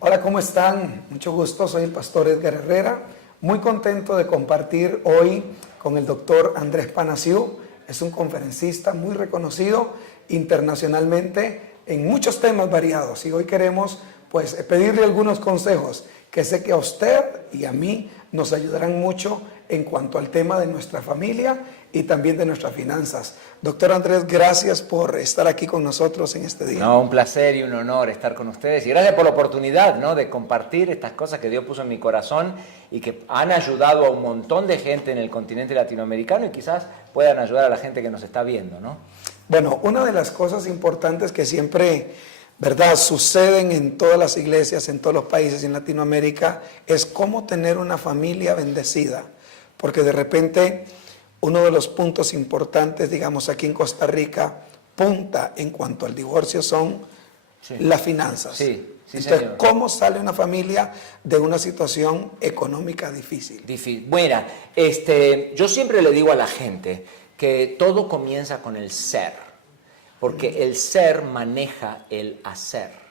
Hola, ¿cómo están? Mucho gusto, soy el pastor Edgar Herrera, muy contento de compartir hoy con el doctor Andrés Panassiou. Es un conferencista muy reconocido internacionalmente en muchos temas variados y hoy queremos pedirle algunos consejos que sé que a usted y a mí nos ayudarán mucho en cuanto al tema de nuestra familia y también de nuestras finanzas. Doctor Andrés, gracias por estar aquí con nosotros en este día. No, un placer y un honor estar con ustedes y gracias por la oportunidad, ¿no?, de compartir estas cosas que Dios puso en mi corazón y que han ayudado a un montón de gente en el continente latinoamericano y quizás puedan ayudar a la gente que nos está viendo, ¿no? Bueno, una de las cosas importantes que siempre, ¿verdad?, suceden en todas las iglesias, en todos los países en Latinoamérica, es cómo tener una familia bendecida. Porque de repente, uno de los puntos importantes, digamos, aquí en Costa Rica, punta en cuanto al divorcio son las finanzas. Sí, entonces, señor. ¿cómo sale una familia de una situación económica difícil? Bueno, yo siempre le digo a la gente que todo comienza con el ser, porque el ser maneja el hacer.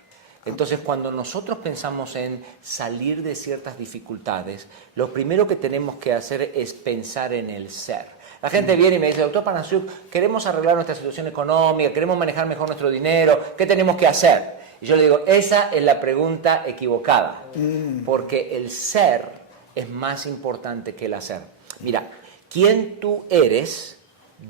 Entonces, cuando nosotros pensamos en salir de ciertas dificultades, lo primero que tenemos que hacer es pensar en el ser. La gente viene y me dice, doctor Panassiou, queremos arreglar nuestra situación económica, queremos manejar mejor nuestro dinero, ¿qué tenemos que hacer? Y yo le digo, esa es la pregunta equivocada, porque el ser es más importante que el hacer. Mira, quién tú eres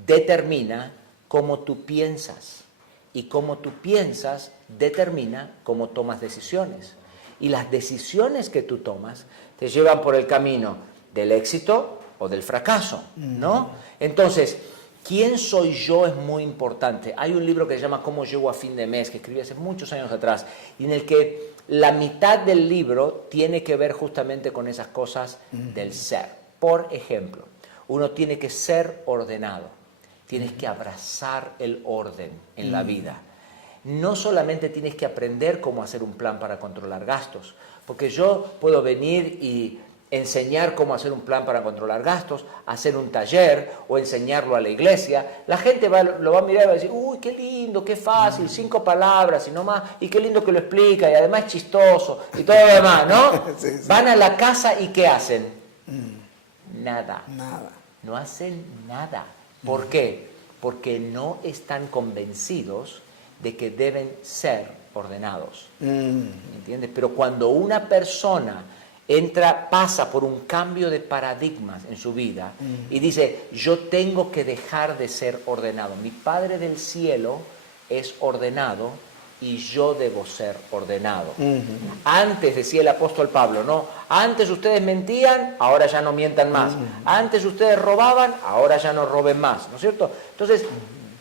determina cómo tú piensas. Y cómo tú piensas determina cómo tomas decisiones. Y las decisiones que tú tomas te llevan por el camino del éxito o del fracaso, ¿no? Entonces, ¿quién soy yo? Es muy importante. Hay un libro que se llama ¿Cómo llego a fin de mes?, que escribí hace muchos años atrás, y en el que la mitad del libro tiene que ver justamente con esas cosas del ser. Por ejemplo, uno tiene que ser ordenado. Tienes que abrazar el orden en la vida. No solamente tienes que aprender cómo hacer un plan para controlar gastos, porque yo puedo venir y enseñar cómo hacer un plan para controlar gastos, hacer un taller o enseñarlo a la iglesia. La gente lo va a mirar y va a decir, uy, qué lindo, qué fácil, 5 palabras y no más, y qué lindo que lo explica, y además es chistoso, y todo lo demás, ¿no? Sí. Van a la casa y ¿qué hacen? Nada. No hacen nada. ¿Por qué? Porque no están convencidos de que deben ser ordenados. ¿Entiendes? Pero cuando una persona pasa por un cambio de paradigmas en su vida y dice, yo tengo que dejar de ser ordenado. Mi Padre del cielo es ordenado y yo debo ser ordenado. Antes, decía el apóstol Pablo, ¿no? Antes ustedes mentían, ahora ya no mientan más. Antes ustedes robaban, ahora ya no roben más, ¿no es cierto? Entonces,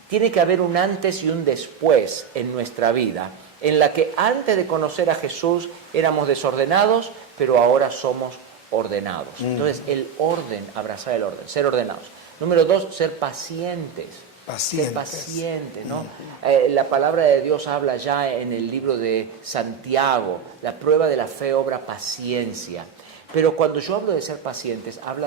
tiene que haber un antes y un después en nuestra vida, en la que antes de conocer a Jesús éramos desordenados, pero ahora somos ordenados. Entonces, el orden, abrazar el orden, ser ordenados. Número 2, ser pacientes. Ser paciente, ¿no? La palabra de Dios habla ya en el libro de Santiago, la prueba de la fe obra paciencia. Pero cuando yo hablo de ser pacientes, hablo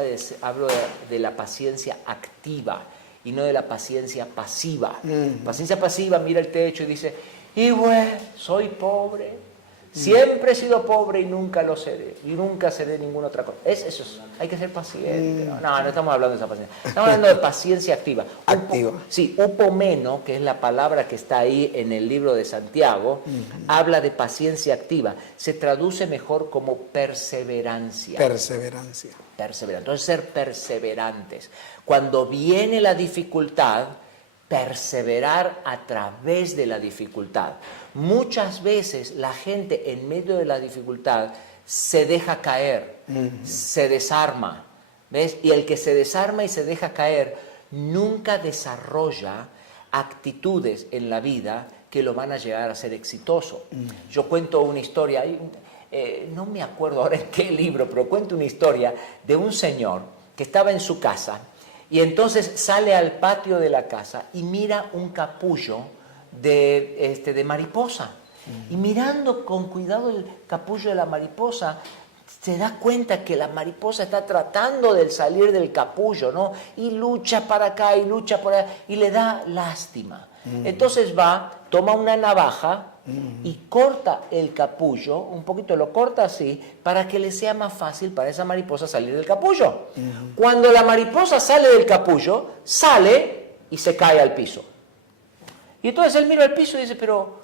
de la paciencia activa y no de la paciencia pasiva. Paciencia pasiva mira el techo y dice, y bueno, soy pobre. Siempre he sido pobre y nunca lo seré. Y nunca seré ninguna otra cosa. Hay que ser paciente. No estamos hablando de esa paciencia. Estamos hablando de paciencia activa. Sí, upomeno, que es la palabra que está ahí en el libro de Santiago, habla de paciencia activa. Se traduce mejor como perseverancia. Perseverancia. Entonces, ser perseverantes. Cuando viene la dificultad, perseverar a través de la dificultad. Muchas veces la gente en medio de la dificultad se deja caer, se desarma, ¿ves? Y el que se desarma y se deja caer nunca desarrolla actitudes en la vida que lo van a llegar a ser exitoso. Yo cuento una historia, no me acuerdo ahora en qué libro, pero cuento una historia de un señor que estaba en su casa. Y entonces sale al patio de la casa y mira un capullo de mariposa. Y mirando con cuidado el capullo de la mariposa, se da cuenta que la mariposa está tratando de salir del capullo, ¿no? Y lucha para acá y lucha por allá y le da lástima. Entonces va, toma una navaja y corta el capullo, un poquito lo corta así, para que le sea más fácil para esa mariposa salir del capullo. Cuando la mariposa sale del capullo, sale y se cae al piso. Y entonces él mira al piso y dice, pero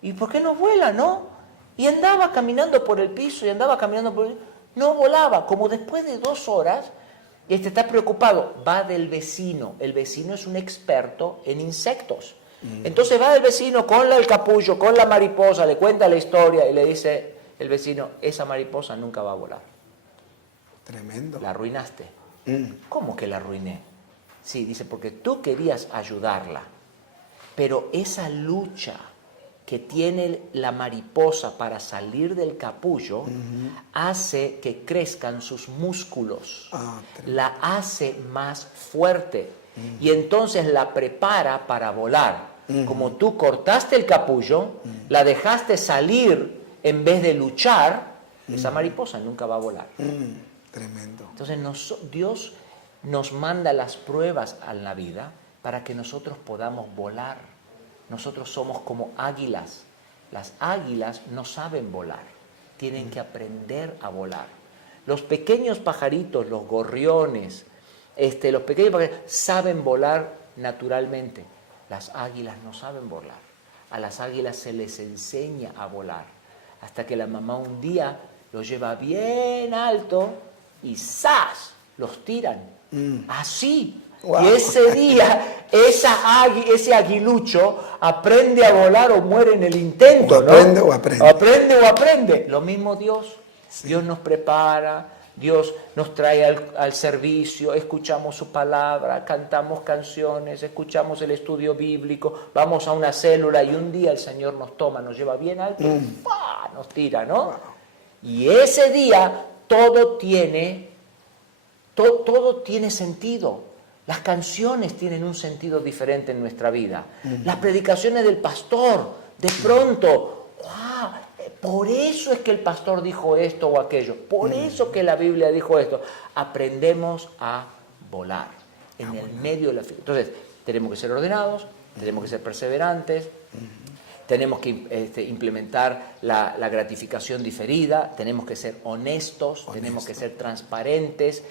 ¿y por qué no vuela, no? Y andaba caminando por el piso y andaba caminando por el piso. No volaba, como después de 2 horas, está preocupado, va del vecino. El vecino es un experto en insectos. Entonces va del vecino con el capullo, con la mariposa, le cuenta la historia y le dice el vecino, esa mariposa nunca va a volar. Tremendo. La arruinaste. ¿Cómo que la arruiné? Sí, dice, porque tú querías ayudarla, pero esa lucha que tiene la mariposa para salir del capullo hace que crezcan sus músculos, la hace más fuerte y entonces la prepara para volar. Como tú cortaste el capullo, la dejaste salir en vez de luchar, esa mariposa nunca va a volar. Tremendo. Entonces Dios nos manda las pruebas a la vida para que nosotros podamos volar. Nosotros somos como águilas. Las águilas no saben volar, tienen que aprender a volar. Los pequeños pajaritos, los gorriones, los pequeños pajaritos saben volar naturalmente. Las águilas no saben volar. A las águilas se les enseña a volar. Hasta que la mamá un día los lleva bien alto y ¡zas! Los tiran. Así. Wow. Y ese día, ese aguilucho aprende a volar o muere en el intento, o aprende, ¿no? Aprende o aprende. Lo mismo Dios. Sí. Dios nos prepara, Dios nos trae al servicio, escuchamos su palabra, cantamos canciones, escuchamos el estudio bíblico, vamos a una célula y un día el Señor nos toma, nos lleva bien alto y ¡pah! Nos tira, ¿no? Wow. Y ese día todo tiene sentido. Las canciones tienen un sentido diferente en nuestra vida. Las predicaciones del pastor, de pronto, ¡wow! Por eso es que el pastor dijo esto o aquello. Por eso que la Biblia dijo esto. Aprendemos a volar en el medio de la fila. Entonces, tenemos que ser ordenados, tenemos que ser perseverantes, tenemos que implementar la gratificación diferida, tenemos que ser honestos, tenemos que ser transparentes,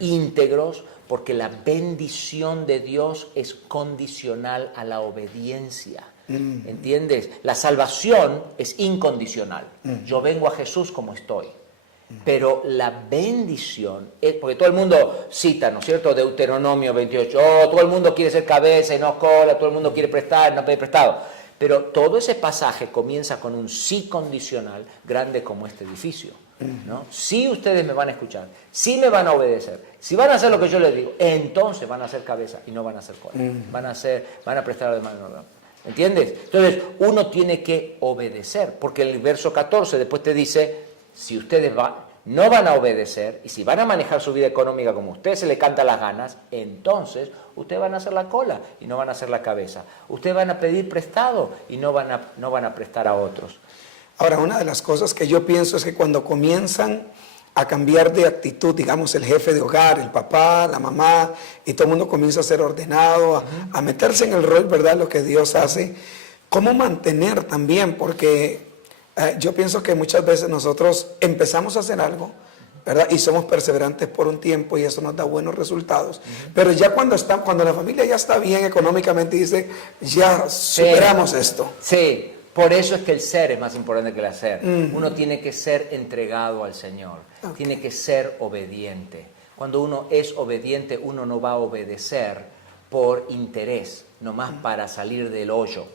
íntegros, porque la bendición de Dios es condicional a la obediencia. ¿Entiendes? La salvación es incondicional. Yo vengo a Jesús como estoy. Pero la bendición es, porque todo el mundo cita, ¿no es cierto? Deuteronomio 28, todo el mundo quiere ser cabeza y no cola, todo el mundo quiere prestar y no pedir prestado. Pero todo ese pasaje comienza con un sí condicional grande como este edificio, ¿no? Si ustedes me van a escuchar, si me van a obedecer, si van a hacer lo que yo les digo, entonces van a ser cabeza y no van a ser cola. Van a prestar de mano. ¿Entiendes? Entonces uno tiene que obedecer, porque el verso 14 después te dice, si ustedes no van a obedecer y si van a manejar su vida económica como a ustedes se les canta las ganas, entonces ustedes van a hacer la cola y no van a hacer la cabeza. Ustedes van a pedir prestado y no van a prestar a otros. Ahora, una de las cosas que yo pienso es que cuando comienzan a cambiar de actitud, digamos, el jefe de hogar, el papá, la mamá, y todo el mundo comienza a ser ordenado, a meterse en el rol, ¿verdad?, lo que Dios hace, ¿cómo mantener también? Porque yo pienso que muchas veces nosotros empezamos a hacer algo, ¿verdad?, y somos perseverantes por un tiempo y eso nos da buenos resultados, pero ya cuando la familia ya está bien económicamente y dice, ya superamos esto. Sí. Por eso es que el ser es más importante que el hacer. Uno tiene que ser entregado al Señor, tiene que ser obediente. Cuando uno es obediente, uno no va a obedecer por interés, nomás para salir del hoyo.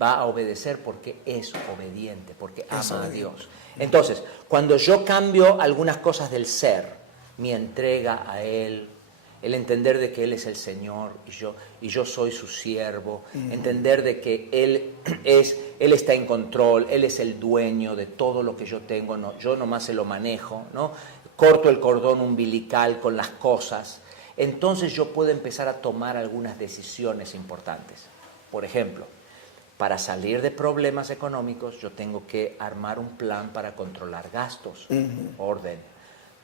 Va a obedecer porque es obediente, porque ama a Dios. Entonces, cuando yo cambio algunas cosas del ser, mi entrega a Él, el entender de que Él es el Señor y yo soy su siervo, entender de que Él está en control, Él es el dueño de todo lo que yo tengo, no, yo nomás se lo manejo, ¿no? Corto el cordón umbilical con las cosas, entonces yo puedo empezar a tomar algunas decisiones importantes. Por ejemplo, para salir de problemas económicos yo tengo que armar un plan para controlar gastos, orden.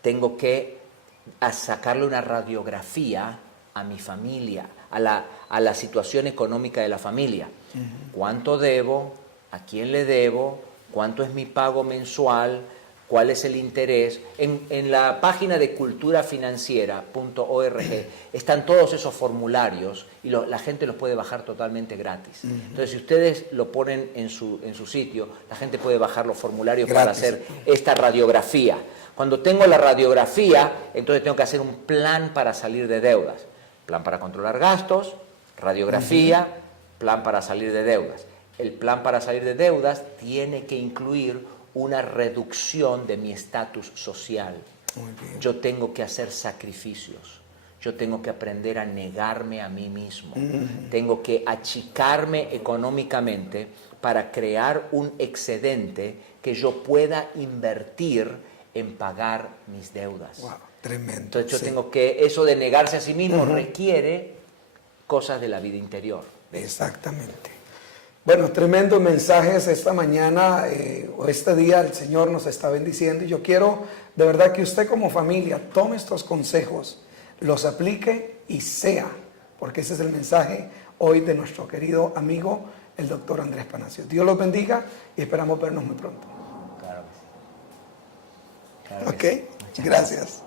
Tengo que sacarle una radiografía a mi familia, a la situación económica de la familia. ¿Cuánto debo? a quién le debo, cuánto es mi pago mensual, cuál es el interés. En la página de culturafinanciera.org están todos esos formularios y la gente los puede bajar totalmente gratis. Entonces, si ustedes lo ponen en su sitio, la gente puede bajar los formularios Gratis. para hacer esta radiografía. Cuando tengo la radiografía, entonces tengo que hacer un plan para salir de deudas. Plan para controlar gastos, radiografía, plan para salir de deudas. El plan para salir de deudas tiene que incluir una reducción de mi estatus social. Muy bien. Yo tengo que hacer sacrificios. Yo tengo que aprender a negarme a mí mismo. Tengo que achicarme económicamente para crear un excedente que yo pueda invertir en pagar mis deudas. Wow, tremendo. Entonces yo sí. tengo que, eso de negarse a sí mismo requiere cosas de la vida interior. Exactamente. Bueno, tremendos mensajes esta mañana o este día el Señor nos está bendiciendo y yo quiero de verdad que usted como familia tome estos consejos, los aplique y sea, porque ese es el mensaje hoy de nuestro querido amigo, el doctor Andrés Panacio. Dios los bendiga y esperamos vernos muy pronto. Claro que sí. Claro que Ok, sí. Muchas gracias.